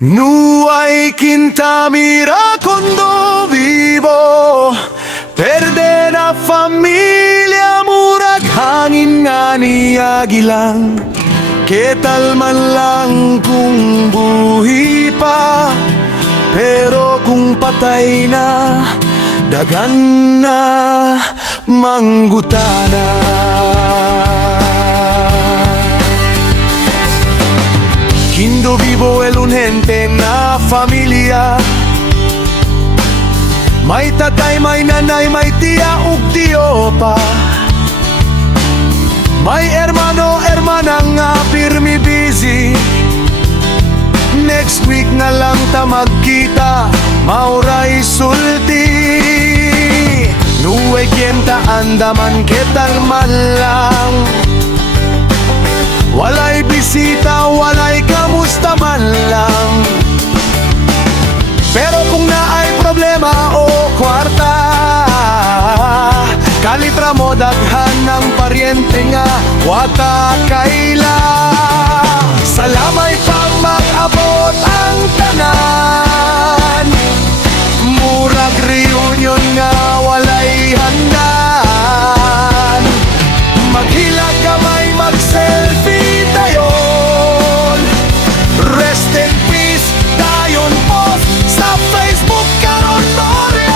No hay quinta mira cuando vivo, perde na familia murag hangin nga ni agilang. Ketal man lang kung buhi pa, pero kung patay na, dagan na manggutana. Quando vivo el un gente na familia, may tatay, may nanay, may tiya ug tiyo pa. May hermano, hermana nga pirmi busy. Next week na lang ta magkita, mauray sulti. Nuwe kienta andaman ketal man lang. Walay bisita, walay kamusta man lang. Pero kung naay problema o kwarta, kalitra mo daghan ng paryente nga wata kaila. Salamay pang mag-abot ang tanan, murag reunion nga walay handan. Maghilag kamay, mag-selfie dayon, rest in peace dayon post sa Facebook karon Torre.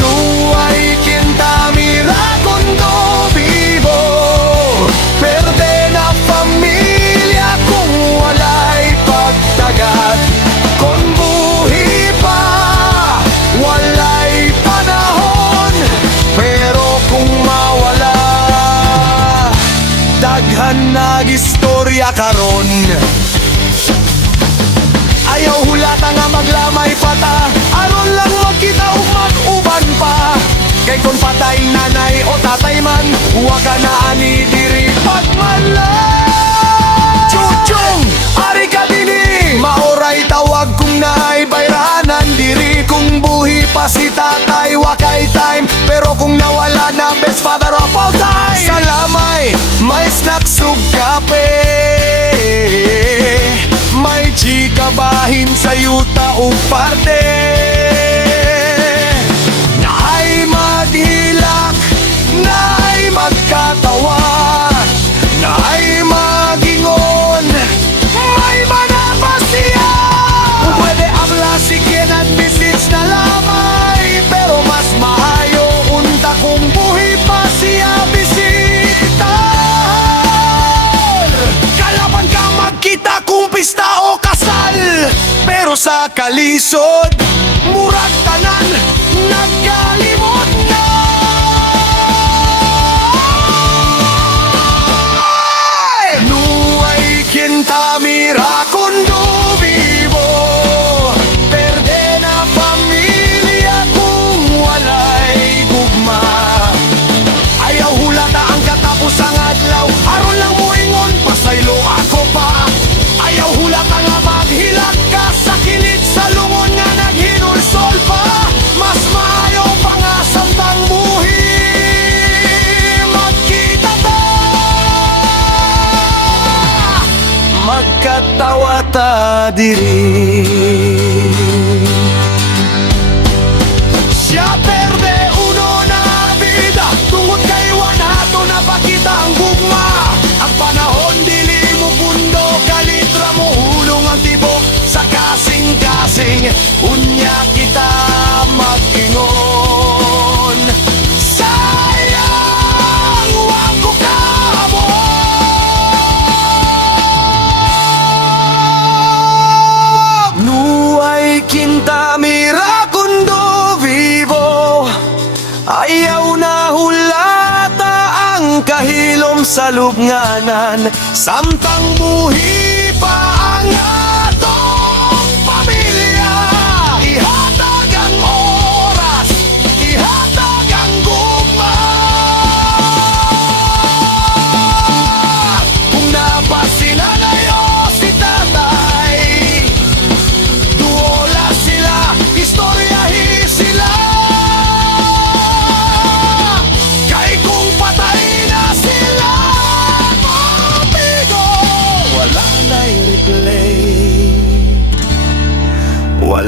No hay quinta mira cuando vivo, perde na familia kung walay pagtagad. Kung buhi pa, walay panahon, pero kung mawala, daghan nag-istorya karon. Ayaw hulata nga maglamay pata, aron lang magkita ug mag-uban pa. Kay kung patay nanay o tatay man, wa ka na ani diri pagmalan. Chuchong, ari ka dini, maoray tawag kung naay bayranan diri. Kung buhi pa si tatay, wa kay time, pero kung nawala na, best father of all time. Salamay, may snacks ug kape, may chika bahin sa yuta ug parte. Naay maghilak, naay magkatawa, naay magingon, may manapasiya. Pwede abla si at message na lamay, pero mas maayo unta kung buhi pa siya bisitar. Kalaban ka magkita kung pista o kasal, pero sa kalisod, murag tanan nagkalimot na. No hay quinta mira cuando vivo, perde na familia kung walay gugma. Ayaw hulata ang katapusang adlaw, aron lang moingon pasaylo ako pa. Ayaw hulata nga maghilak ka sa kilid sa lungon nga naghinulsol pa. Mas maayo pa nga samtang buhi magkita ta, magkatawa ta diri. Siya perde uno na vida, tungod kay wanato na pakita ang gugma. Ang panahon dili mo pundo, kalitra mo hulong ang tibok sa kasing-kasing. Unya kita mag-ingon, sayang wag ko kamo. No hay quinta mira cuando vivo, ayaw na hulata ang kahilom sa lubnganan. Samtang buhi pa ang atong pamilya, ihatag ang oras, ihatag ang gugma. Kung napasinanay o si tatay, duola sila, istoryahi sila. Kay kung patay na sila, mabigo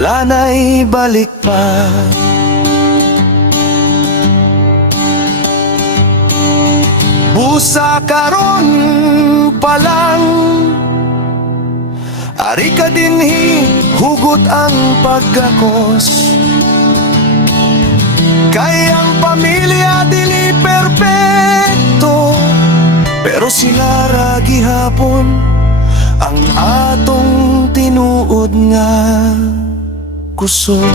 wala na'y balik pa. Busa karon pa lang, ari ka dinhi, hugot ang pagkakos. Kay ang pamilya dili perpekto, pero sila ra gihapon ang atong tinuod nga kusog.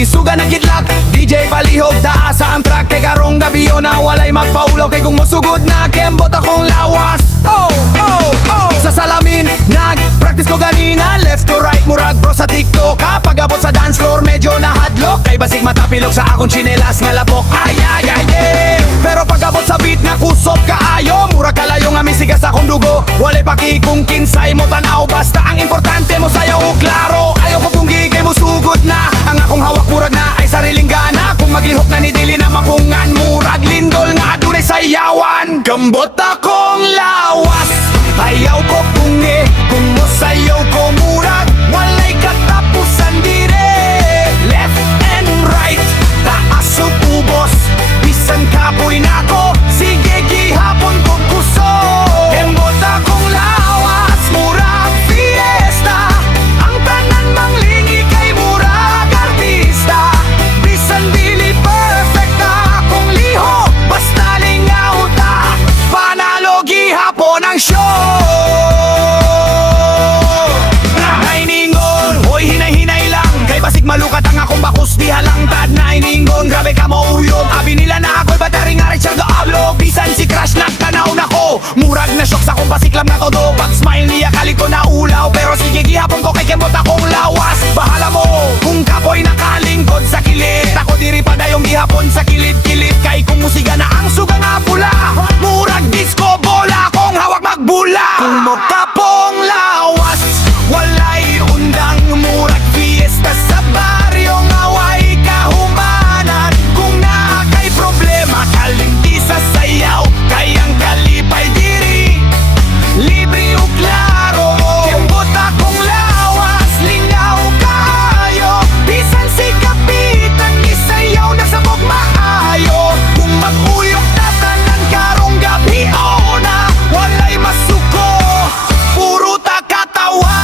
Suga na gidlak, DJ palihog taas sa ang track. Kay karong gabi yun na walay magpaulaw. Kay kung masugod na kembot akong lawas. Oh, oh, oh. Sa salamin, nag-practice ko ganina. Left to right, murag bro sa TikTok. Kapag abot sa dance floor, medyo nahadlok. Kay basig matapilok sa akong chinelas nga lapok. Ay, ay, ay, ay. Pero pag abot sa beat na kusop kaayo, murag kalayo nga misigas akong dugo. Walay paki kung kinsay mo tanaw. Basta ang importante mo sayo o klaro. Ayaw ko kung gigay mo sugod na. Ang akong hawak murag na ay sariling gana. Kung maglihok na ni dili na mapungan, murag lindol nga adunay sayawan. Kambot akong lawas, ayaw ko pungi. Kung mo sayaw ko murag, walay katapusan dire. Left and right, taas o ubos. Bisan kapoy na ko, sige gihapon ko kuso. Kambot akong lawas, murag fiesta. Ang tanan manglingi kay murag artista. Bisan dili perfecta, kung liho basta lingaw ta. Panalo gihapon ang show. Nay ningon, hoy hinay-hinay lang. Kay basig malukat ang akong bakos, di halangtad. Nay ningon, grabe ka mo uyog. Abi nila na ako'y battery nga Richard Ablo. Bisan si Crash nagtanaw na ko, murag na shock sa kong basiklam na todo. Pag smile niya kaliko na ulaw, pero sige gihapon ko kay kembot akong lawas. Bahala mo kung kapoy nakalingkod sa kilid. Ako diri pa dayong gihapon sa kilid-kilid. Kay kung musiga na ang suga nga pula, murag disco bola kung hawak magbula. Kung mo kapong lawas, walay undang, murag fiesta sa baryo nga way kahumanan. Kung na kay problema, kalimti sa sayaw, kayang kalipay diri, libre o klaro. Kembot akong lawas, lingaw kayo. Bisan si kapitan, isayaw na sabog maayo. Kung mag-uyok na tanan karong gabi, o na walay masuko, puro takatawa.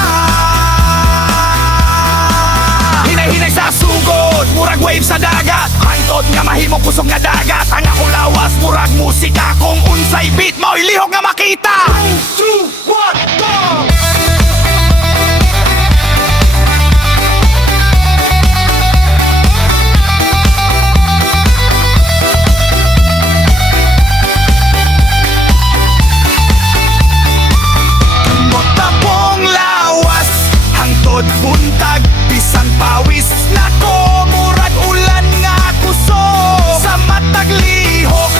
Hinay-hinay sa sugod, murag wave sa dagat. Hantod nga mahimong kusog nga dagat. Ang akong lawas, murag musika. Kung unsay beat, mo'y lihok nga makita. 2, 2, 1, go! Matapong lawas, hangtod buntag, bisan pawis na ko, murag ulan nga kuso. Sa matag lihok,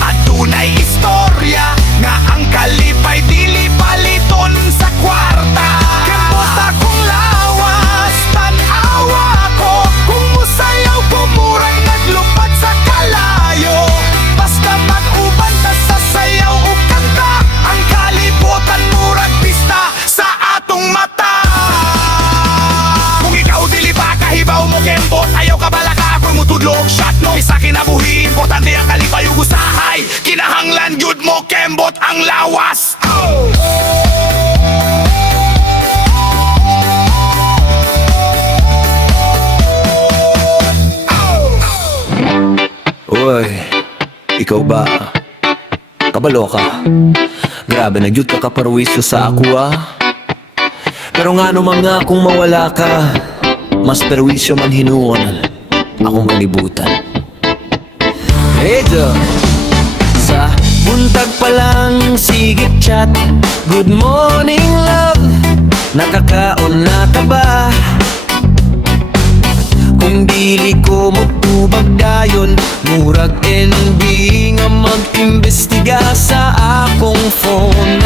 adunay istorya, nga ang kalipay dili paliton sa kwarta. Kembot akong lawas, tan-awa ko, kung musayaw ko murag naglupad sa kalayo. Basta mag-uban ta sa sayaw o kanta, ang kalibutan murag pista sa atong mata. Kung ikaw dili pa kahibaw mo kembot, ayaw ka bala ka ako'y mutudlok. Shot no, isa kinabuhi, importante ang kalipay ug usahay. Kinahanglan gyud mo kembot ang lawas. Oh! Uy, ikaw ba? Kabalo ka? Grabe, nagyud ka kaparwisyo sa ako Pero nga naman nga kung mawala ka, mas perwisyo man hinuon akong kalibutan. Hey Joe, sa buntag pa lang sigit chat, good morning love, nakakaon na ka ba? Kung dili ko magtubag dayon, murag NB nga mag-imbestiga sa akong phone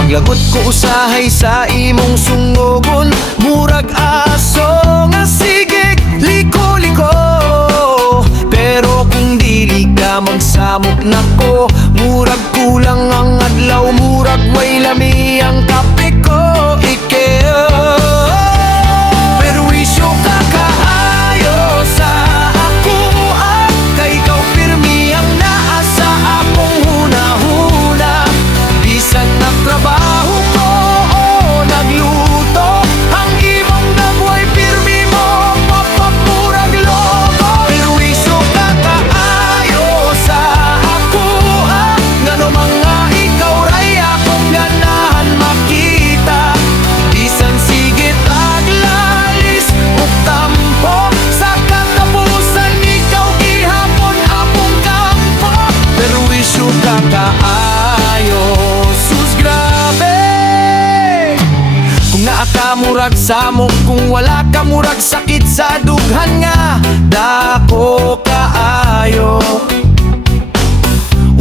maglagot ko usahay sa imong sungogon. Murag aso nga sigig liko-liko, pero kung dili ka magsamok nako, murag kulang ang adlaw, murag way lami ang kape ko. Pero wisyo ka kaayo sa ako, kay ikaw pirmi ang naa sa akong hunahuna. Bisan nagtrabaho ko o nagluto, ang imong nagway pirmi mo papapurag logo. Pero wisyo ka kaayo sa ako, ngano mga ikaw ray akong ganahan makita. Bisan sige taglalis ug tampo, sa katapusan ikaw gihapon among kampo. Pero wisyo ka kaayo, sus grabe. Kung naa ka murag samok, kung wala ka murag sakit sa dughan nga dako kaayo.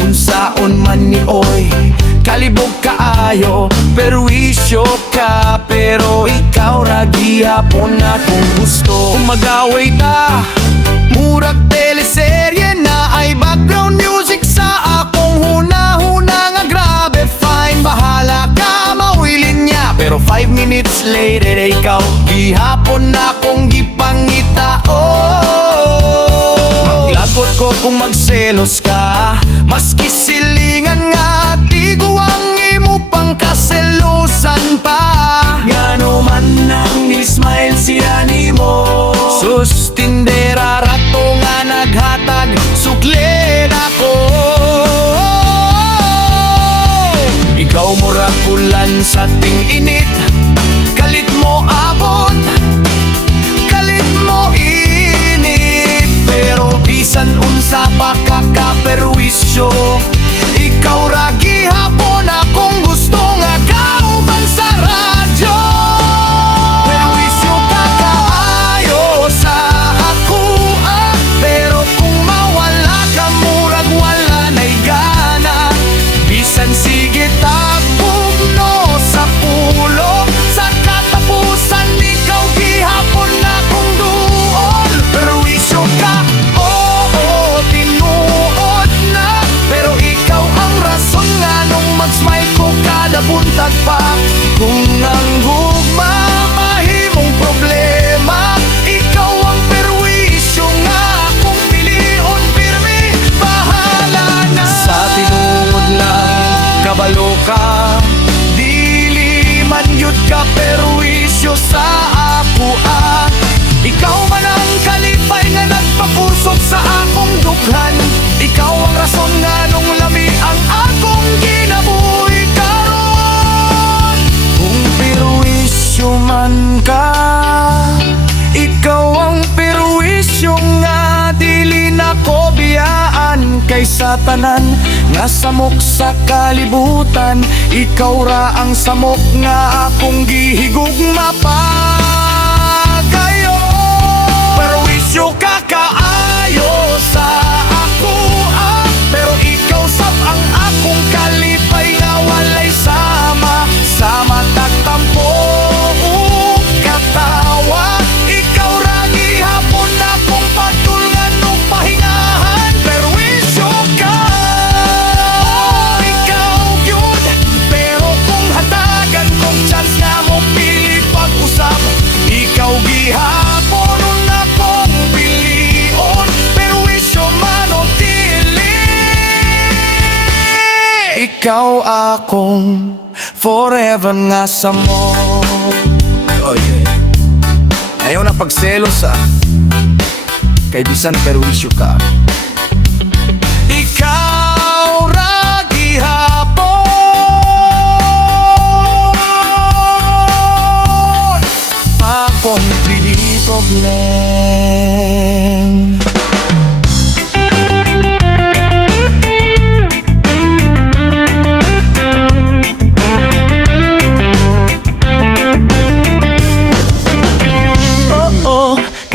Unsaon man ni oy, kalibog kaayo, perwisyo ka, pero ikaw ra gihapon akong gusto. Kung mag-away ta, murag teleserye na ay background music sa akong huna-huna nga grabe fine. Bahala ka mawilin niya, pero 5 minutes later ikaw gihapon akong gipangita. Maglagot ko kung magselos ka, maski silingan nga tiguang imo pang kaselusan pa. Ngano man nang ni-smile siya nimo, sus tindera rato nga naghatag suklen ako. Ikaw murag ulan sa ting-init, kalit mo abot, kalit mo init. Pero bisan unsa pa kakaperwisyo, ikaw ra gihapon akong gusto nga kauban sa radyo. Perwisyo ka kaayo sa ako, pero kung mawala ka murag wala na'y gana. Bisan sige tagpugno sa pulo, sa katapusan ikaw gihapon akong duol. Perwisyo ka, oo, tinuod na, pero ikaw ang rason nga nung mag-smile ko kada buntag pa. Kung ang gugma mahimong problema, ikaw ang perwisyo nga akong pilion pirmi. Bahala na. Sa tinuod lang kabalo ka, dili man yun ka perwisyo sa ako. Ikaw man ang kalipay nga nagpapusok sa akong dughan, ikaw ang rason nga nung lami ang akong ginabuhi karon. Kung perwisyo man ka, ikaw ang perwisyo nga dili na ko biyaan. Kay sa tanan nga samok sa kalibutan, ikaw ra ang samok nga akong gihigugma pa kayo. Perwisyo ka kaayo sa ako, pero ikaw sab ang akong kalipay nga walay sama. Sa matag tampo ug katawa, ikaw ra gihapon akong patulngan ug pahingahan. Perwisyo ka, ikaw gyud, pero kung hatagan kong chance nga mo pili pag-usap, ikaw gihapon nun akong pilion. Perwisyo man o dili, ikaw akong forever nga sa mo. Oh yeah. Ayaw na pagselos kay bisan perwisyo ka, ikaw ra gihapon akong pili problem.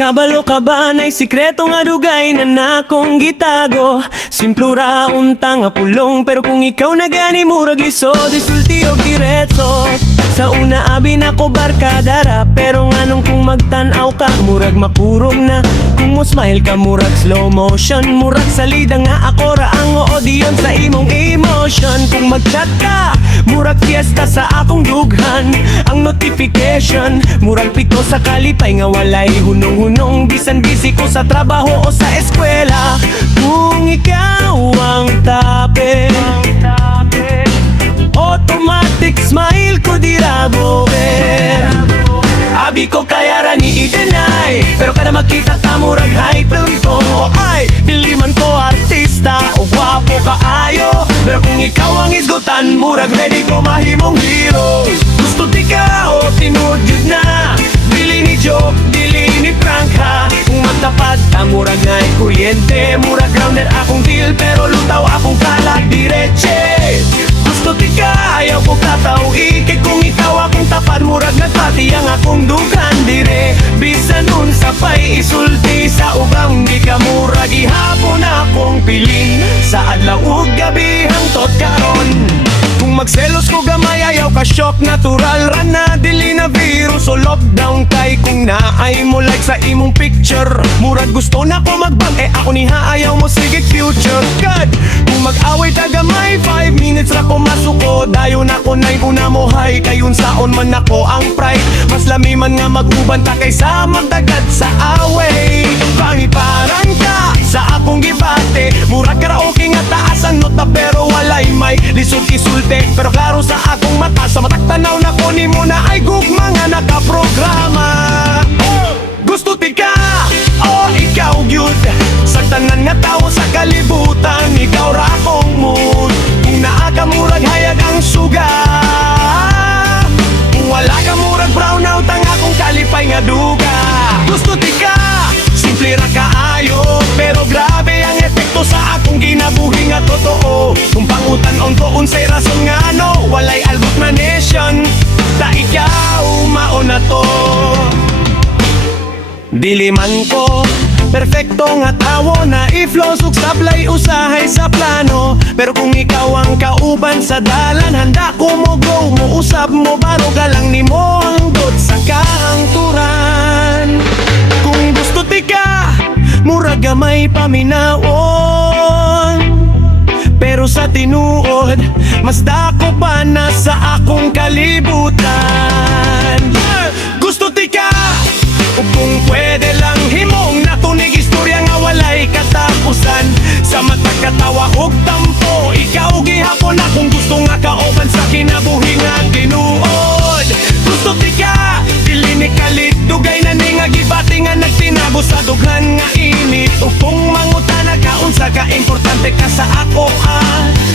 Kabalo ka ba na'y sikreto nga dugay na nakong gitago? Simplo ra unta nga pulong, pero kung ikaw na gani murag lisod, isulti o diretso. Sa una abi na ko barkada ra, pero nganong kung magtanaw ka murag makurog na. Kung mo smile ka murag slow motion, murag salida nga ako ra ang audion sa imong emotion. Kung mag-chat ka murag fiesta sa akong dughan, ang notification murag pito sa kalipay nga walay hunong-hunong. Bisan busy ko sa trabaho o sa eskwela, kung ikaw ang tape, automatic smile ko di rabover. Abi ko kaya ra ni i-deny, pero kada makita ta murag hype lang ko. Ay, dili man ko artista o gwapo kaayo, pero kung ikaw ang isgutan murag ready ko mahimong hero. Gusto ti ka o tinuod yun na, dili ni joke, dili ni prank ha. Kung magtapat ka murag nga'y kuryente, murag grounded akong deal, pero lutaw akong kalat diretche. Gusto ti ka, ayaw ko katauhi, kay kung ikaw akong tapat murag nagpati ang akong dugan dire. Bisan unsa pa'y isulti sa ubang di ka murag ihapon akong pilin, sa adlaw ug gabi hangtod karon. Kung magselos ko gamay ayaw ka shock, natural ra na dili na virus o lockdown kay kung naay mo like sa imong picture. Murag gusto na ko magbang ako ni ayaw mo sige future God. Kung mag-away ta gamay 5 minutes ra ko masuko, dayon ako nay una mo hay kayon saon man ako ang pride. Mas lami man nga maguban ta kaysa magdagad sa away. Pangiparan ka sa akong gibate, murag karaoke nga taas ang nota pero walay may lisod isulte. Pero klaro sa akong mata, sa matak tanaw na ko ni mo na ay gugma nga nakaprograma. Gusto ti ka o ikaw gyud, sa tanan nga tao sa kalibutan ikaw ra akong mood. Kung naa ka murag hayag ang suga, kung wala ka murag brown out ang akong kalipay nga duga. Gusto ti ka, simple ra kaayo, pero grabe ang epekto sa akong ginabuhi nga totoo. Kung pangutan-on to unsay rason nga no, walay algot na nation, ta ikaw mauna to. Dili man ko perfecto nga tawo na i-flow sug sablay usahay sa plano, pero kung ikaw ang kauban sa dalan handa ko mo go mo usab mo baro galang nimo hangtod sa kahangturan. Kung gusto ti ka murag gamay paminawon, pero sa tinuod mas dako pa na sa akong kalibutan. Gusto ti ka o kung pwede lang himong natunig istorya nga walay katapusan, sa mata katawa og tampo ikaw gihapon akong gusto nga kaoban sa kinabuhi nga tinuod. Gusto ti ka dili ni kalit dugay na ni nga gibati nga nagtinago sa dughan nga init. O kung mangutana ka unsa ka importante ka sa ako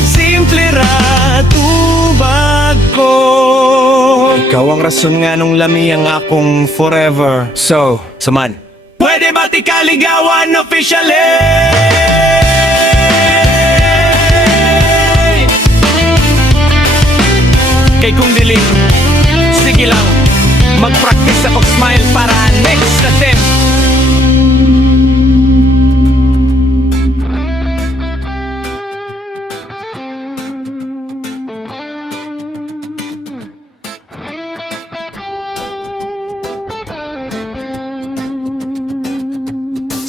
simple ra tubag ko. Ikaw ang rason nga nung lami ang akong forever. So, saman, pwede ba ti kaligawan officially? Kay kung dili, sige lang, mag-practice sa pag-smile para next attempt.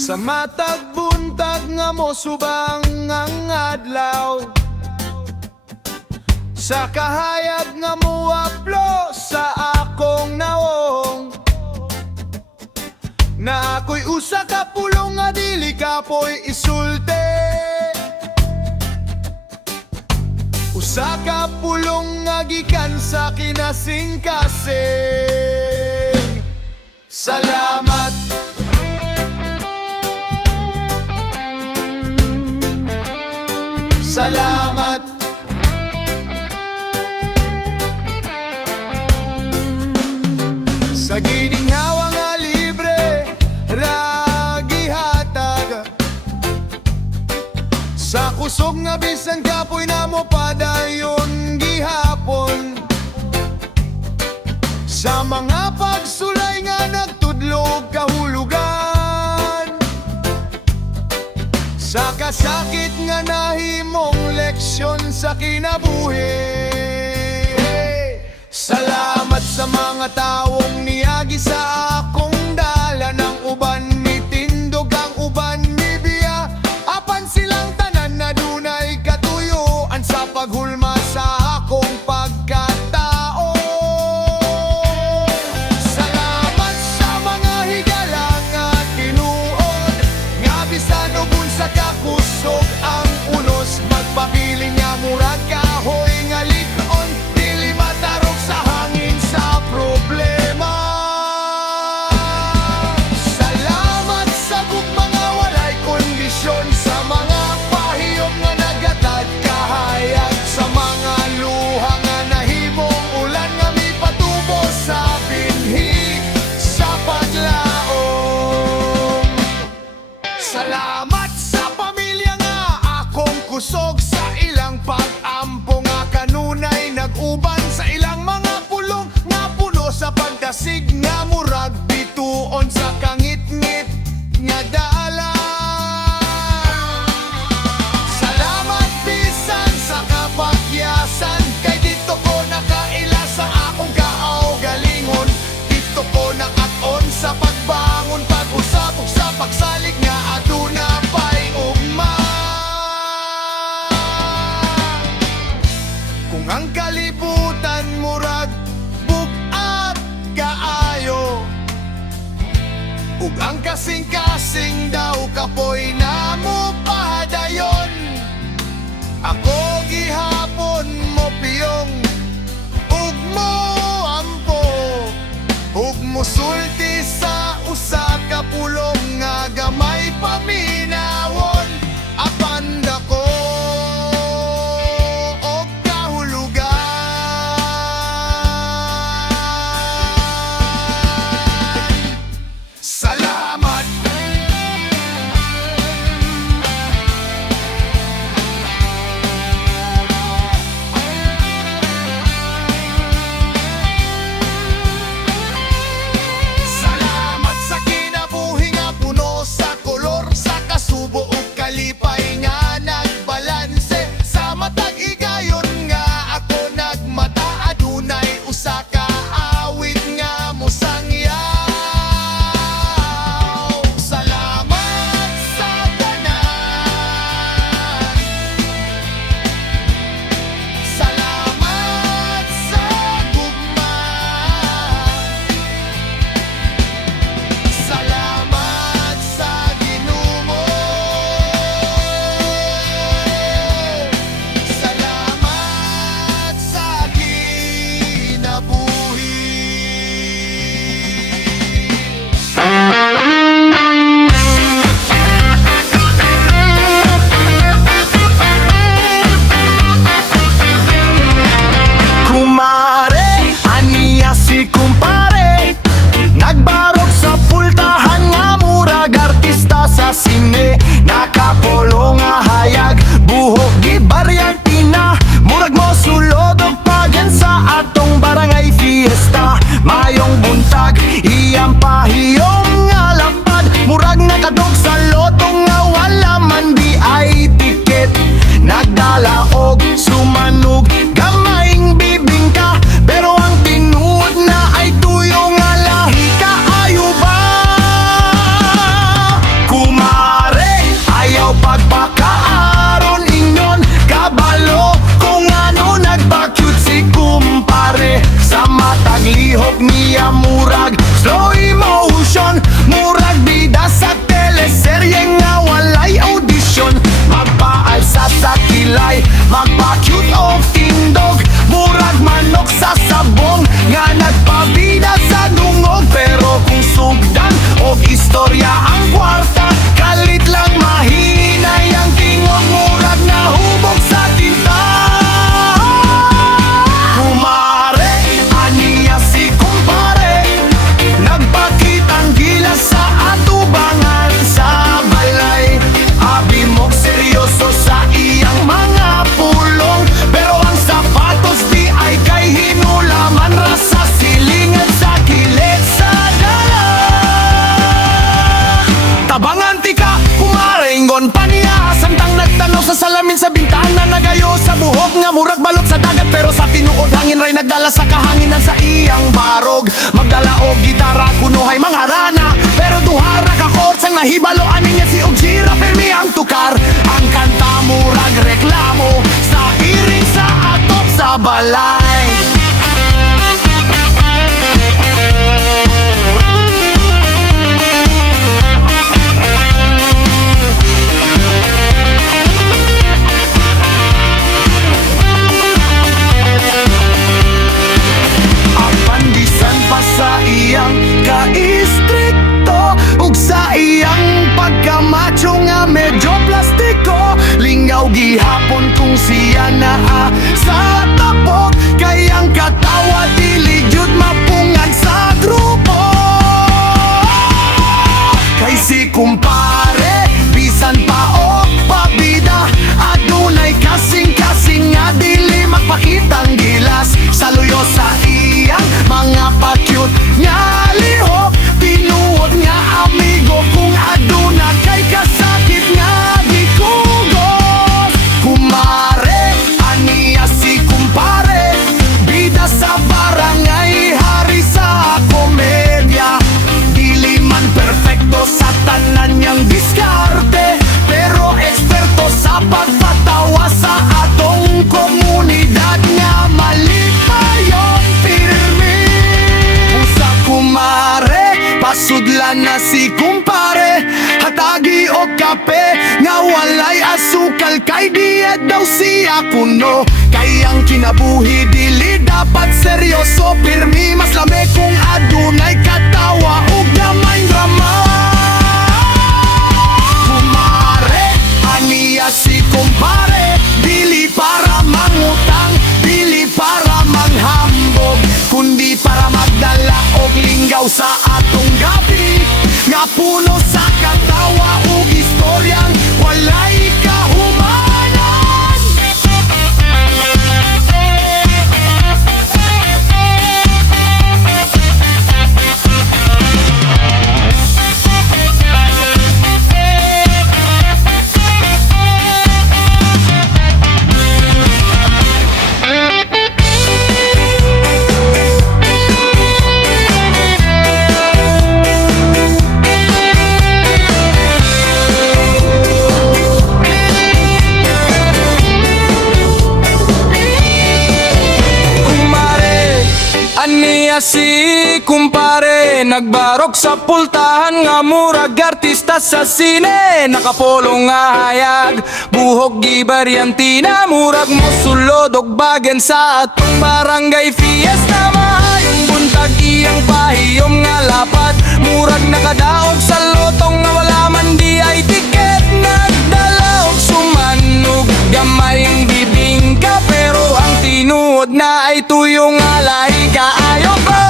Sa matag buntag nga mo subang ang adlaw, sa kahayag nga mo aplo sa akong naong, na ako'y usa ka pulong nga dili ka po'y isulte. Usa ka pulong nga gikan sa kinasing-kasing. Salamat. Salamat. Sa giningawa nga libre ragi hatag, sa kusog nga bisan kapoy na mo padayon gihapon, sa mga pagsulay nga nagtudlog kahulugan. sakit nga nahimong leksyon sa kinabuhi. Salamat sa mga taong niagi sa akong dala ng uban ni tindog ang uban ni biya. Apan silang tanan na dunay katuyuan sa paghulma sa akong pagkatao. Salamat sa mga higala nga tinuod, nga bisan og unsa ka kusog ang unos, magpabiling nga murag kahoy nga likon, dili matarog sa hangin sa problema. Salamat sa mga walay kondisyon, sa mga pahiyom nga nagatad kahayag, sa mga luha nga nahimong ulan nga mipatubo sa binhi sa paglaom. Salamat sa pamilya nga akong kusog, sa ilang pag-ampo nga kanunay nag-uban, sa ilang mga pulong nga puno sa pagdasig nga murag bituon sa kangit-ngit nga dala. Salamat bisan sa kapagyasan, kay dito ko nakaila sa akong kaugalingon. Dito ko nakaton sa pagbangon, pag-usap ug sa pagsalig nga aduna pay ugma. Kung ang kalibutan murag bugat kaayo, ug ang kasing-kasing daw kapoy na mo padayon, ako gihapon mo piyong ug mo ampo, ug musulti sa usa ka pulong nga gamay paminawon. Apan dako og kahulugan. Salamat. nga murag balot sa dagat, pero sa tinuod hangin ray nagdala sa kahanginan sa iyang barog. Magdala og gitara kuno hay mga rana, pero duhara ka chords ang nahibalo ani niya si Ujira Permi ang tukar. Ang kanta murag reklamo sa iring sa atop sa balay. Sa iyang kaistrikto ug sa iyang pagkamacho nga medyo plastiko, lingaw gihapon kung siya naa sa tapok, kayang katawa dili jud mapungag sa grupo. Kay si kumpare bisan pa og pabida, adunay kasing-kasing nga dili magpakitang gilas. Saluyo sa iyang mga pa-cute nga lihok, tinuod nga amigo kung aduna kay kasakit nga gikugos. Kumare, aniya si kumpare, bida sa barangay, hari sa komedya. Dili man perfecto sa tanan niyang diskarte, pero eksperto sa pagpatawa sa atong komunidad nga malipayon pirmi. Usa kumare, pasudlan na si kumpare, hatagi o kape nga walay asukal, kay diet daw siya kuno. Kayang kinabuhi dili dapat seryoso, pirmi mas lame kung adunay katawa ug gamay drama. Kumare, aniya si kumpare, dili para mangutang, dili para manghambog, kundi para magdala og linggaw sa atong gabi, nga puno sa katawa ug istoryang walay kahumanan. Aniya si kumpare, nagbarok sa pultahan nga murag artista sa sine. Nakapolong nga hayag, buhok gibaryantina, murag mosulod og bagen sa atong barangay fiesta. Maayong buntag iyang pahiyom nga lapat, murag nakadaog sa lotong nga wala man di ay tiket. Nagdala og sumanog, gamayng bibingka, pero ang tinuod na ay tuyong nga lahi kaayo ko.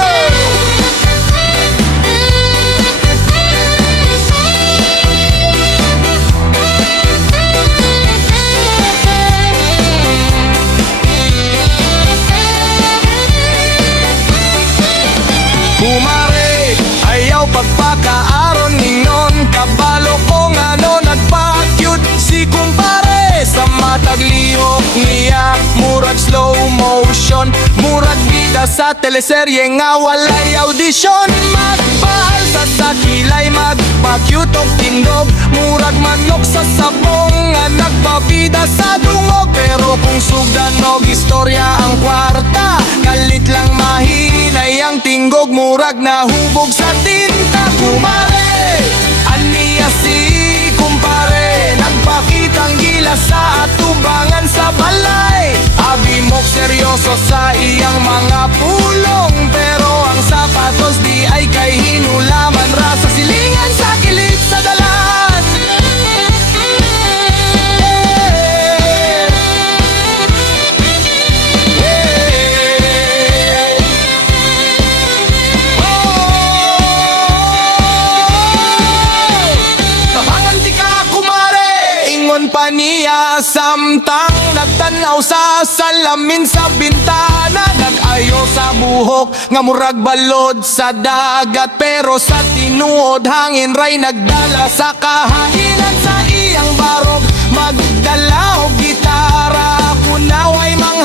Kumare, ayaw pagpakaaron ningon, kabalo ko nga no nagpa-cute si kumpare. Sa matag lihok niya, murag slow motion, murag bida sa teleserye nga walay audisyon. Magpahal sa sakilay, magpa-cute og tindog, murag manok sa sabong nga nagpabida sa dungog. Pero kung sugdan og istorya ang kwarta, kalit lang mahinay ang tinggog, murag nahubog sa tinta. Kumare, aniya si kumpare, nagpakitang gila sa atubangan sa balay. Abi mok seryoso sa iyang mga pulong, pero ang sapatos di ay kay hinulaman ra sa silingan sa kilid sa dalan. Paniya samtang nagtanaw sa salamin sa bintana, nag-ayo sa buhok nga murag balod sa dagat, pero sa tinuod hangin ray nagdala sa kahanginan sa iyang barog. Magdala og gitara, kunaway mga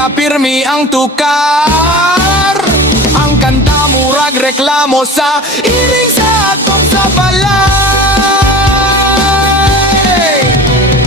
Tira pirmi ang tukar. Ang kanta murag reklamo sa iring sa akong sa balay.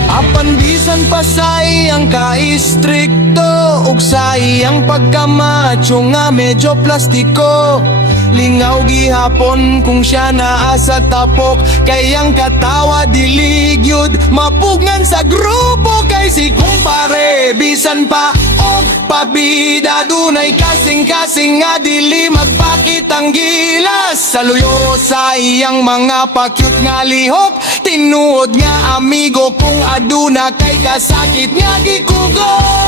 Apan bisan pa sa iyang ka-istrikto ug sa iyang pagkamacho nga medyo plastiko. Lingaw gihapon kung siya naa sa tapok. Kay ang katawa diligyod mapugngan sa grupo. Kay si kumpare bisan pa og pabida. Dunay kasing-kasing nga dili magpakitang gilas. Saluyo sa iyang mga pakyut nga lihok. Tinuod nga amigo kung aduna kay kasakit nga gikugo.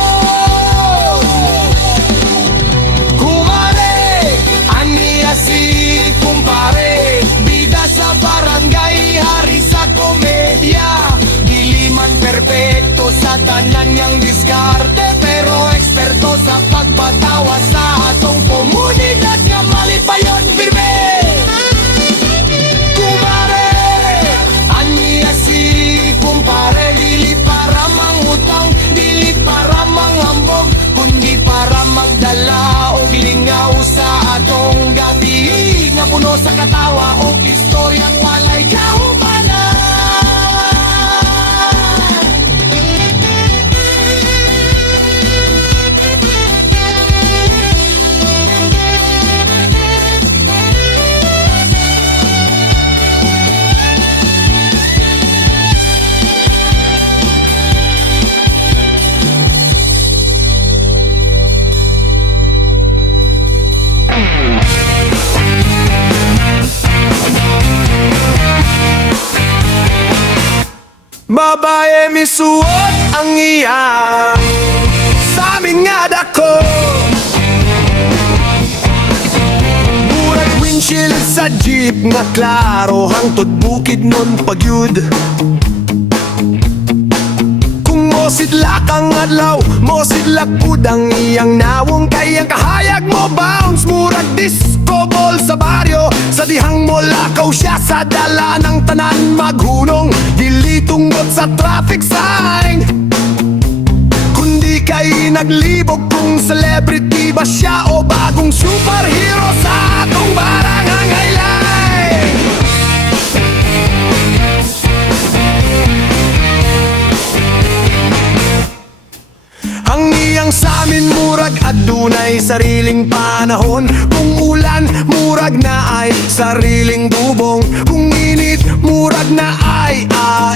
Si kumpare, bida sa barangay, hari sa komedya. Dili man perpekto sa tanan niyang diskarte, pero eksperto sa pagpatawa sa atong komunidad nga malipayon firme. Kumpare, aniya si kumpare, dili para mangutang, dili para manghambog, kundi para magdala og lingaw sa atong gabi nga puno sa katawa o istoryang walay kahumanan. Babae misuot ang iyang sa amin nga dako. Murag windshield sa jeep nga klaro hangtod bukid nun pagyud. Kung mosidlak ang adlaw, mosidlak pud ang iyang nawong. Kay ang kahayag mo bounce murag disco ball sa baryo. Sa dihang molakaw siya sa dala ng tanan maghunong. Dili tungod sa traffic sign, kundi kay naglibog kung celebrity ba siya o bagong superhero sa atong barangang highlight. Ang iyang samin murag adunay sariling panahon. Kung ulan murag na ay sariling bubong. Kung init murag na ay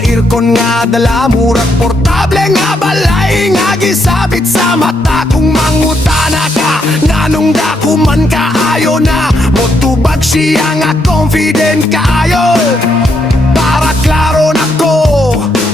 aircon nga dala. Murag portable nga balay nga gisabit sa mata. Kung mangutana ka nganong dako man kaayo na motubag siya nga confident kaayo. Para klaro na ko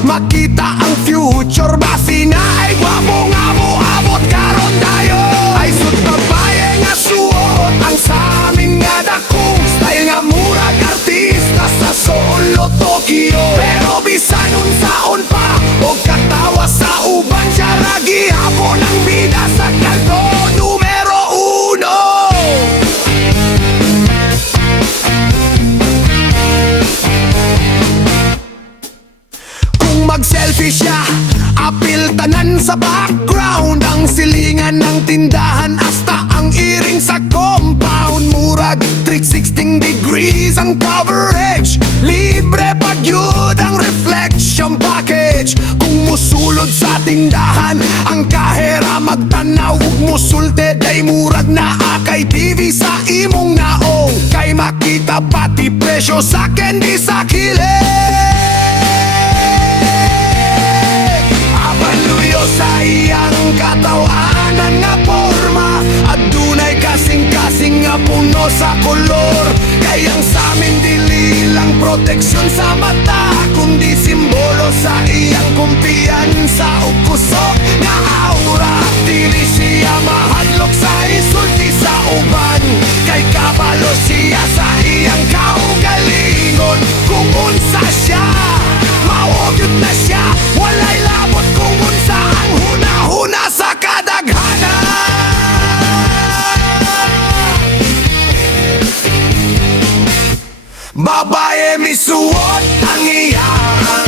makita ang future. Basi na ay gwapo nga mo abot karon dayo. Ay sud babae nga suot ang sa amin nga dako. Style nga murag artista sa Solo, Tokyo. Pero bisan unsaon pa o katawa sa uban siya ragi hapon ang bida sa kaldo numero 1. Kung mag-selfie siya, apil tanan sa background. Ang silingan ng tindahan hasta ang iring sa compound. Murag 360 degrees ang coverage. Libre pag yun ang reflection package. Kung musulod sa tindahan, ang kahera magtanaw ug musulte. Day murag na kay TV sa imong naong. Kay makita pati presyo sa candy sa kilig. Abaluyo sa iyang katawanan nga forma. Adunay kasing-kasing nga puno sa kolor. Kayang sa amin dili lang proteksyon sa mata, kundi simbolo sa iyang kumpiyansa o kusog nga aura. Dili siya mahadlok sa isulti sa uban. Kay kabalo siya sa iyang kaugalingon. Kung unsa siya, mawogyot na siya. Walay labot kung unsa ang huna-huna sa kadaghanan. Babae misuot ang iyang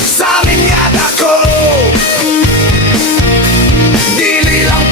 sa amin nga dako. Dili lang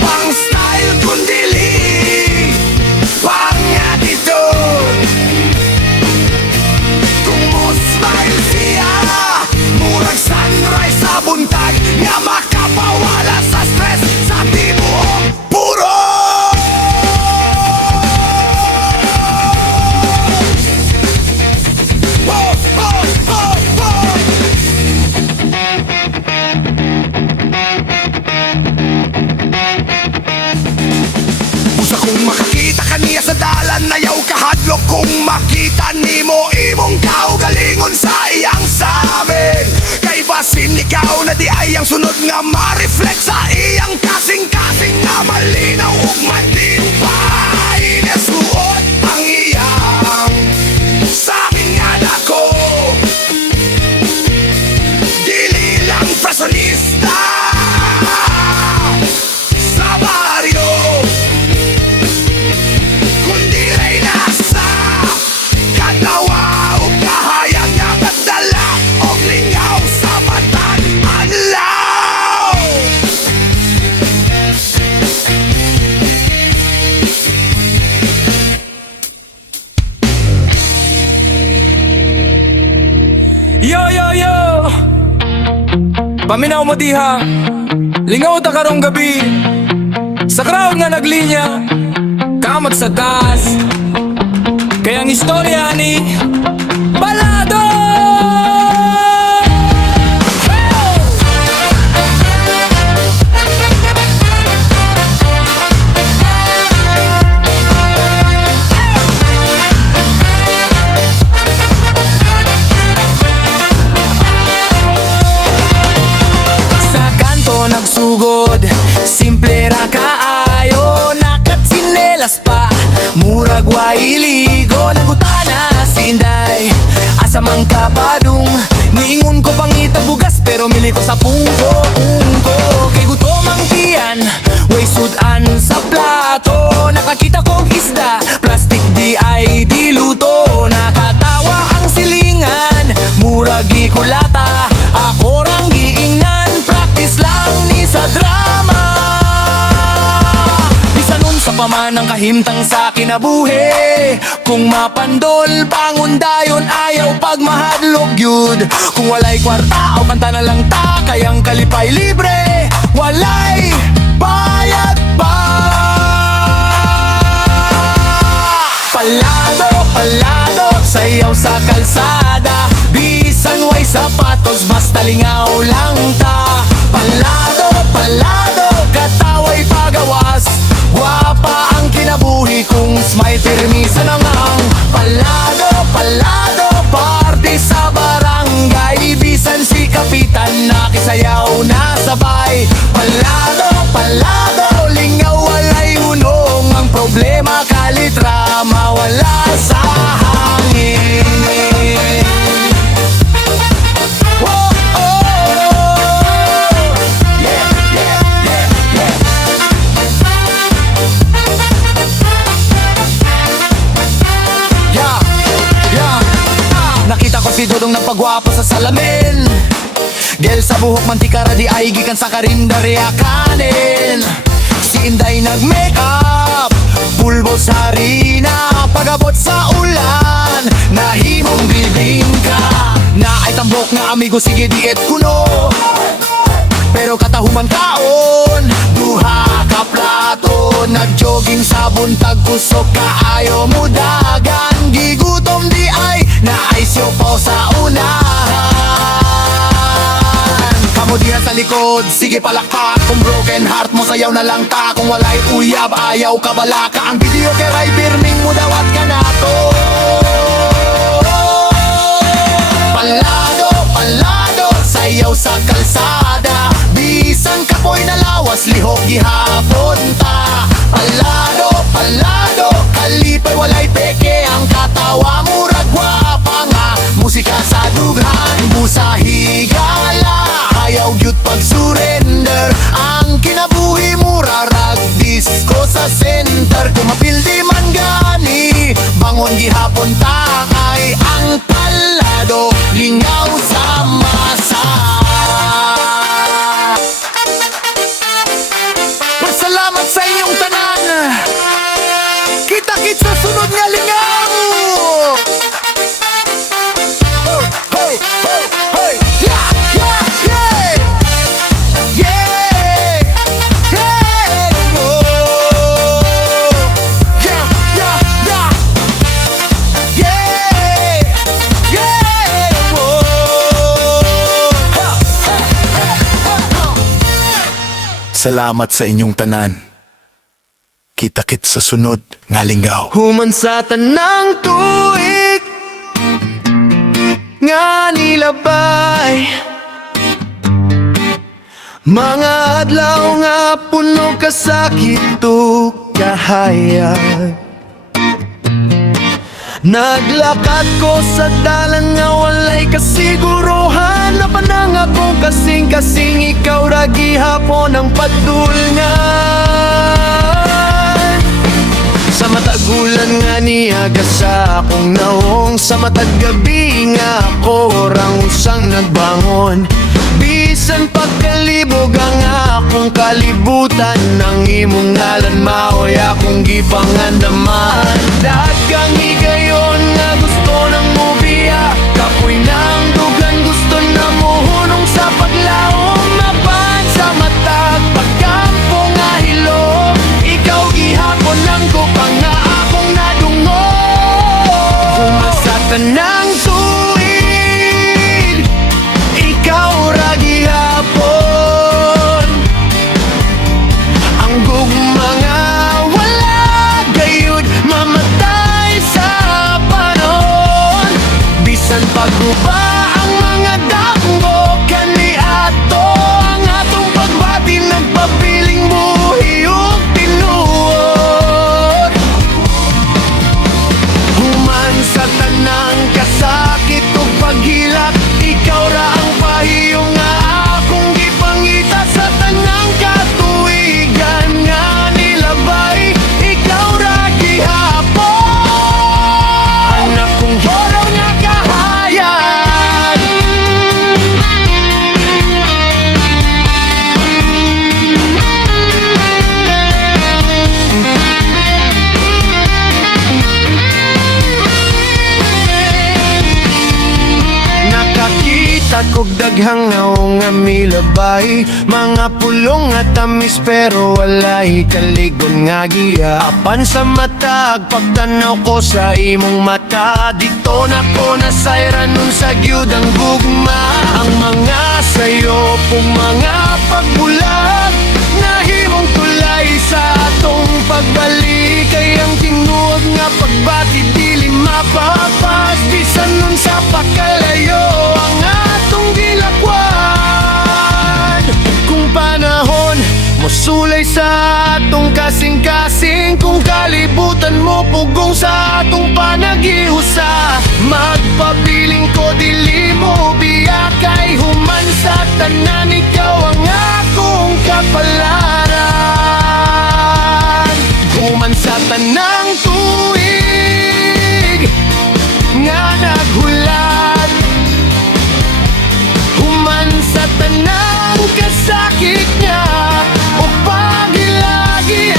Kung makita nimo imong kaugalingon sa iyang samin, kay basin ikaw na di ay ang sunod nga ma-reflect sa iyang kasing-kasing nga malinaw ug matimpay. Nesuot ang iyang sa akin nga dako, dili lang personista sa baryo, kundi rin nasa katawa o kahayag na pagdala o lingaw sa matan adlaw. Yo, yo, yo! Paminaw mo diha, lingaw ta karong gabi. Sa crowd nga naglinya, kamot sa taas. Kaya ang istorya ni Balado! Sa kanto nagsugod, simple ra kaayo, nakatsinelas pa, murag wailigo, nagutana si Inday, asa man ka padung, niingon ko pangita bugas pero mili ko sa pungko, kay gutom ang tiyan, way sudan sa plato, nakakita kong isda, plastic di ay diluto, nakatawa ang silingan, murag gikulata, ako rang giingnan, practice lang ni sa drama. Bisanon sa pamanang kahimtang sa kinabuhi, kung mapandol bangon dayon ayaw pag mahadlok yun, kung walay kwarta o kanta na lang ta, kayang kalipay libre, walay bayad pa. Palado, palado, sayaw sa kalsada, bisan way sapatos, basta lingaw lang ta. Palado, palado, kataway pagawas, guwapa ang kinabuhi kung smile permisa namang. Palado, palado, party sa barangay, bisan si kapitan nakisayaw na sabay. Palado, palado, lingaw walay hunong, ang problema kalitra mawala sa hangin. Oh, oh, yeah, yeah, yeah, yeah. Yeah, yeah. Nakita ko si Dodong ng pagwapo sa salamin, gel sa buhok mantikara di ay gikan sa karinderya kanin. Si Inday nag-makeup, pulbo sa harina, pagabot sa ulan, nahimong bibingka. Na ay tambok nga amigo, sige diet kuno, pero katahuman kaon, duha ka plato, nag-jogging sa buntag, kusog kaayo mo dagan, gigutom di ay naisyo pa sa unahan. Kamo diha sa likod, sige palakpak, kung broken heart mo sayaw na lang ta, kung walay uyab ayaw ka balaka, ang video kay Ray Birming mo dawat ka na to. Palado, palado, sayaw sa kalsada, bisan kapoy na lawas, lihok gihapon ta. Palado, palado, kalipay walay peke, ang katawa murag gwapa nga, musika sa dughan, busa higala, ayaw gyud pag surrender, ang kinabuhi murarag disco sa center, kung mapildi man gani, bangon gihapon ta, ay ang palado, lingaw sa masa. Salamat sa inyong tanan, kita-kits sa sunod nga lingaw. Hey, hey, hey, yeah, yeah, yeah, yeah, yeah, oh, yeah, yeah, yeah, yeah, yeah, oh. Salamat sa inyong tanan. Kita-kit sa sunod nga linggaw. Human sa tanang tuig nga nilabay, mga adlaw nga puno kasakit o kahayag. Naglakad ko sa dalan nga walay kasiguruhan, na panang akong kasing-kasing ikaw ra gihapon ang padulngan. Sa matagulan nga niyaga sa akong naong, sa matag gabi nga ako orang usang nagbangon. Bisan pagkalibog ang akong kalibutan, nang imong ngalan maoy akong gipangandamahan. Dagang higayon nga gusto ng mubiya, kapoy ng dugan gusto na muhunong sa paglaong. Mapan sa matag pagkampo nga hilom, ikaw gihapon ng kupang nga akong nadungo. Kumasatan ng tuig, ikaw ra gihapon ang gugma nga wala gayud mamatay sa panahon. Bisan pagguba ang mga dakbo kani ato, ang atong pagbati nagpabiling buhi ug tinuod. Human sa tanang kasakit ug paghilak, ikaw ra ang pahiyong nga akong gipangita. Sa tanang katuigan nga nilabay, ikaw ra gihapon ang akong horo nga kahayag. Nakakita kog daghang ngaong nga milabay, mga pulong nga tamis pero walay kaligon nga giya. Apan sa matag pagtanaw ko sa imong mata, dito na ko nasayran nun sa gyud ang gugma. Ang mga sayo pong mga pagbulag, nahimong tulay sa atong pagbalik. Kay ang tinuod nga pagbati dili mapapas, bisan nun sa pakalayo ang atong gilakwan. Kung panahon mosulay sa atong kasing-kasing, kung kalibutan mo pugong sa atong panagihusa, magpabiling ko dili mo biya. Kay human sa tanan ikaw ang akong kapalaran. Human sa tanang tuig nga naghulat, human sa tanang kasakit niya o pagilagian,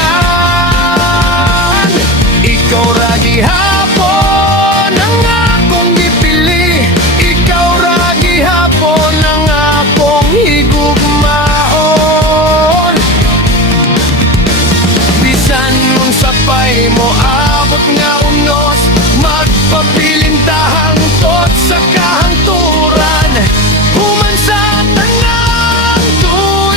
ikaw ra gihapon ang akong gipili, ikaw ra gihapon ang akong higugmaon. Bisan nun sa pay mo abot nga unos, magpabiling tahang tot sa kahangturan. Human sa tanang tuig,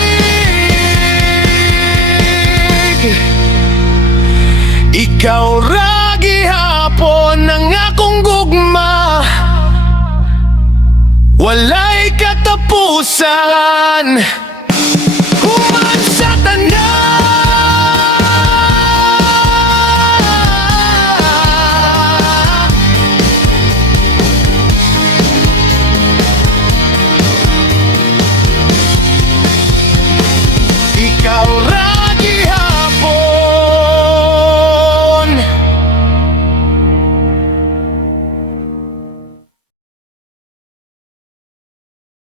ikaw ra gihapon ang akong gugma, walay katapusan. Human sa tanang